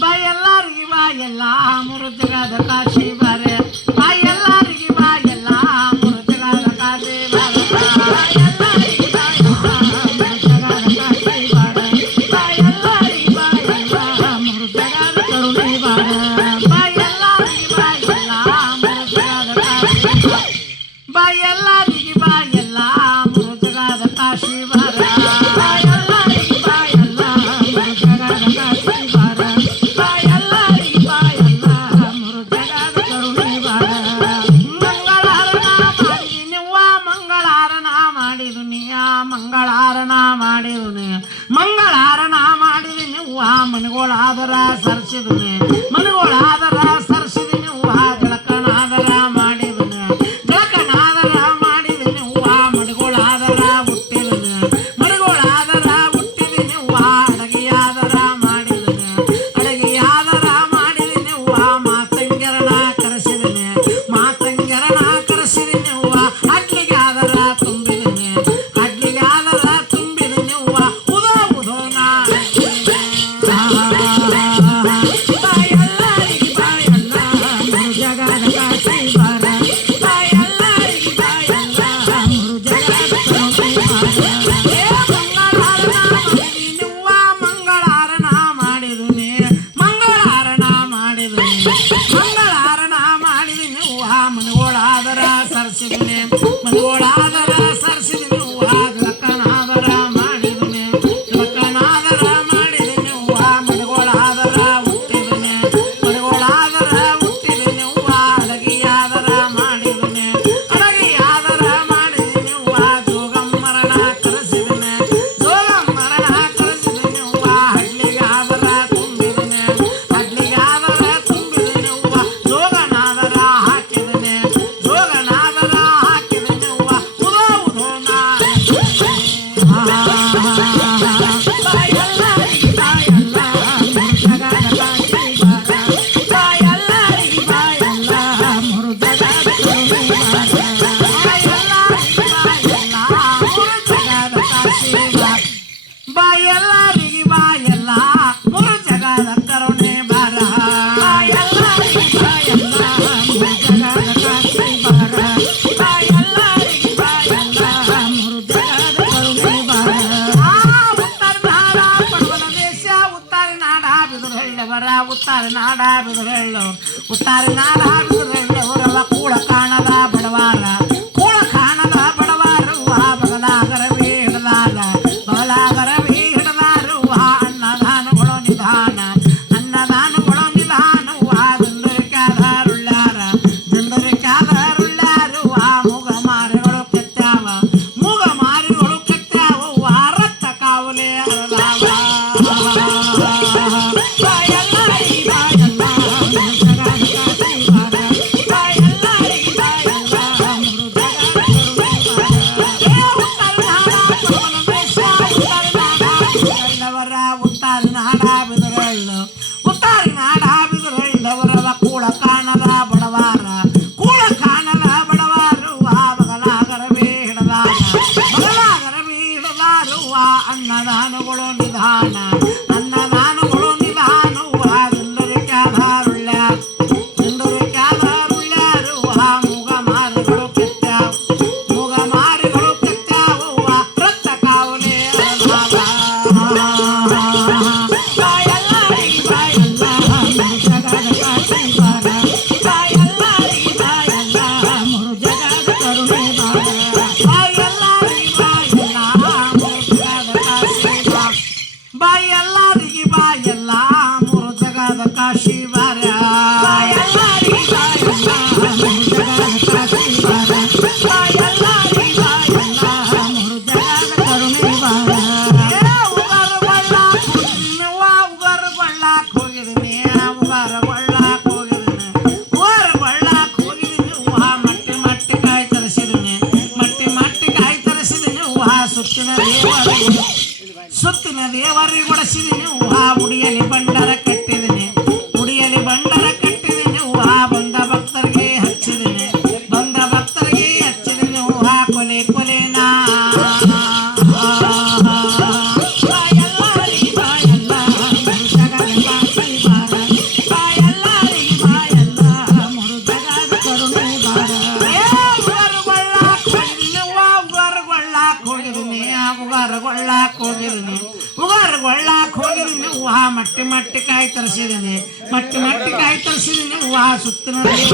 ಬಾ ಎಲ್ಲಾರಿಗೆ ಬಾ ಎಲ್ಲ ಮುರುಜಗಾದ ಕಾಶಿ ಬಾರೆ ಬಾ ಎಲ್ಲಾರಿಗೆ ಬಾ ಎಲ್ಲ ಮುರುಜಗಾದ ಕಾಶಿ ಬಾರೆ ಎಲ್ಲಾರಿಗೆ ಬಾ ಮುರುಜಗಾದ ಕಾಶಿ ಬಾರೆ ಬಾ ಎಲ್ಲಾರಿಗೆ ಬಾ ಎಲ್ಲ ಮುರುಜಗಾದ ಕರುಣೆ ಬಾರೆ ಬಾ ಎಲ್ಲಾರಿಗೆ ಬಾ ಎಲ್ಲ ಮುರುಜಗಾದ ಕಾಶಿ ಬಾ ಎಲ್ಲಾರಿಗೆ ಬಾ ಎಲ್ಲ ಮುರುಜಗಾದ ಕಾಶಿ ಬಾರೆ ಮಂಗಳಾರನ ಮಾಡಿದೀನಿ ಹೂವ ಮನೆಗಳಾದರ ಸರ್ಸಿದನೆ ಮನೆಗಳಾದರ ಸರ್ಸಿದೀನಿ ಹೂವ ಜಳಕನಾದರ ಮಾಡಿದನೆ ಜಳಕನಾದರ ಮಾಡಿದೀನಿ ಹೂವ ಮನೆಗಳಾದರ ಹುಟ್ಟಿದನೆ ಮನೆಗಳಾದರ ಹುಟ್ಟಿದೀನಿ ಹೂವ ಅಡಗೆಯಾದರ ಮಾಡಿದನೆ ಅಡಗೆಯಾದರ ಮಾಡಿದೀನಿ ಹೂವ ಮಾತಂಗ್ಯರನ ಕರೆಸಿದನೆ ಮಾತಂಗ್ಯರನ ಕರೆಸಿದೀನಿ ಹೂವ ಅಡ್ಲಿಗೆ ಆದರ ತುಂಬಿದನೆ ಅಡ್ಲಿಗೆ ಆದರ ತುಂಬಿದನೆ ಹೂವ ಮನೆಗಳಾದರ ಸರ್ಸಿದನೆ ಮನೆಗಳಾದರ ಸರ್ಸಿದನೆ ಹೂವ ಜಳಕನಾದರ ಮಾಡಿದನೆ ಜಳಕನಾದರ ಮಾಡಿದನೆ ಹೂವ ಮನೆಗಳಾದರ ಹುಟ್ಟಿದನೆ ಮನೆಗಳಾದರ ಹುಟ್ಟಿದನೆ ಹೂವ ಅಡಗೆಯಾದರ ಮಾಡಿದನೆ ಅಡಗೆಯಾದರ ಮಾಡಿದನೆ ಹೂವ ಜೋಗಮ್ಮರನ ಕರೆಸಿದನೆ ಜೋಗಮ್ಮರನ ಕರೆಸಿದನೆ ಹೂವ ಹಡ್ಲಿಗಾದರ ತುಂಬಿದನೆ ಹಡ್ಲಿಗಾದರ ತುಂಬಿದನೆ ಹೂವ ಜೋಗನಾದರ ಹಾಕಿದನೆ ಜೋಗನಾದರ ಹಾಕಿದನೆ ಹೂವ ಉದೋ ಉದೋ ಬಾ ಎಲ್ಲರಿಗೆ ಬಾ ಎಲ್ಲ ಮೂರು ಜಗದ ಕರುಣೆ ಬಾರ ಬಾ ಎಲ್ಲರಿಗೆ ಬಾ ಎಲ್ಲ ಮೂರು ಜಗದ ಕಾಶಿ ಬಾರ ಬಾ ಎಲ್ಲರಿಗೆ ಬಾ ಎಲ್ಲ ಮೂರು ಜಗದ ಕರುಣೆ ಬಾರ ಉತ್ತರ ನಾಡ ಪಡವಲ ದೇಶ ಉತ್ತರ ನಾಡ ಬಿದುರಳ್ಳವರ ಉತ್ತರ ನಾಡ ಬಿದುರಳ್ಳು ಉತ್ತರ ನಾಡ ಬಿದುರಳ್ಳವರವ ಕೂಳ ಕಾಣದ ಬಡವಾರ ಕೂಳ ಕಾಣದ ಬಡವಾರು ಬಗಲಾಗರವೇ ಹಿಡದಾರ ಬಗಲಾಗರವೇ ಹಿಡದಾರು ಅನ್ನದಾನಗಳು ನಿಧಾನ ಅನ್ನದಾನಗಳು ನಿಧಾನ ದಂಡರಿಕಾದಾರುಳ್ಳ್ಯಾರ ದಂಡರಿಕಾದಾರುಳ್ಳ್ಯಾರು ಮೂಗ ಮಾರಿಗಳು ಕೆತ್ತಾವ ಮೂಗ ಮಾರಿಗಳು ಕೆತ್ತಾವ ರಕ್ತ ಕಾವಲೆ ಹರದಾವ ಉತ್ತರ ನಾಡ ಬಿದುರಳ್ಳವರವ ಕೂಳ ಕಾಣದ ಬಡವಾರ ಕೂಳ ಕಾಣದ ಬಡವಾರು ಬಗಲಾಗರವೇ ಹಿಡದಾರ ಬಗಲಾಗರವೇ ಹಿಡದಾರು ಅನ್ನದಾನಗಳು ನಿಧಾನ ಅನ್ನದಾನಗಳು ನಿಧಾನ ದಂಡರಿಕಾದಾರುಳ್ಳ್ಯಾರ ದಂಡರಿಕಾದಾರುಳ್ಳ್ಯಾರು ಮೂಗ ಮಾರಿಗಳು ಕೆತ್ತಾವ ಮೂಗ ಮಾರಿಗಳು ಕೆತ್ತಾವ ರಕ್ತ ಕಾವಲೆ ಬಾ ಎಲ್ಲರಿಗೆ ಬಾ ಎಲ್ಲ ಮೂರು ಜಗದ ಕಾಶಿ ಬಾರ ಬಾ ಎಲ್ಲರಿಗೆ ಬಾ ಎಲ್ಲ ಮೂರು ಜಗದ ಕಾಶಿ ಬಾರ ಬಾ ಎಲ್ಲರಿಗೆ ಬಾ ಎಲ್ಲ ಮೂರು ಜಗದ ಕರುಣೆ ಬಾರ ಉಗಾರ ಬಳ್ಳಾಕ್ ಹೋಗಿದ್ದೀನಿ ಉಗಾರ ಬಳ್ಳಾಕ್ ಹೋಗಿದ್ದೀನಿ ಉಗಾರ ಬಳ್ಳಾಕ್ ಹೋಗಿದ್ದೀನಿ ಉಗಾರ ಬಳ್ಳಾಕ್ ಹೋಗಿದ್ದೀನಿ ಮಟ್ಟಿ ಮಟ್ಟಿ ಕಾಯಿ ತರಿಸಿದ್ದೀನಿ ಮಟ್ಟಿ ಮಟ್ಟಿ ಕಾಯಿ ತರಿಸಿದ್ದೀನಿ ಸುತ್ತಿನ ದೇವರಿಗೆ ಬಡಿಸಿದ್ದೀನಿ ಮುಡಿಯಲ್ಲಿ ಬಂಡರ ಕಟ್ಟಿದ್ದೀನಿ ಮುಡಿಯಲ್ಲಿ ಬಂಡರ ಕಟ್ಟಿದ್ದೀನಿ ಬಂದ ಭಕ್ತರಿಗೆ ಹಚ್ಚಿದ್ದೀನಿ ಬಂದ ಭಕ್ತರಿಗೆ ಹಚ್ಚಿದ್ದೀನಿ ಕೊಲೆ ಕೊಲೆನಾ ತರಿಸಿದೀನಿ ಉಗಾರ ಗೊಳ್ಳಾಕ್ ಹೋಗಿದ್ದೀನಿ ಹೂವ ಮಟ್ಟಿ ಕಾಯಿ ತರಿಸಿದೀನಿ ಮಟ್ಟಿ ಕಾಯಿ ತರಿಸಿದೀನಿ ಹೂವ ಸುತ್ತನಲ್ಲಿ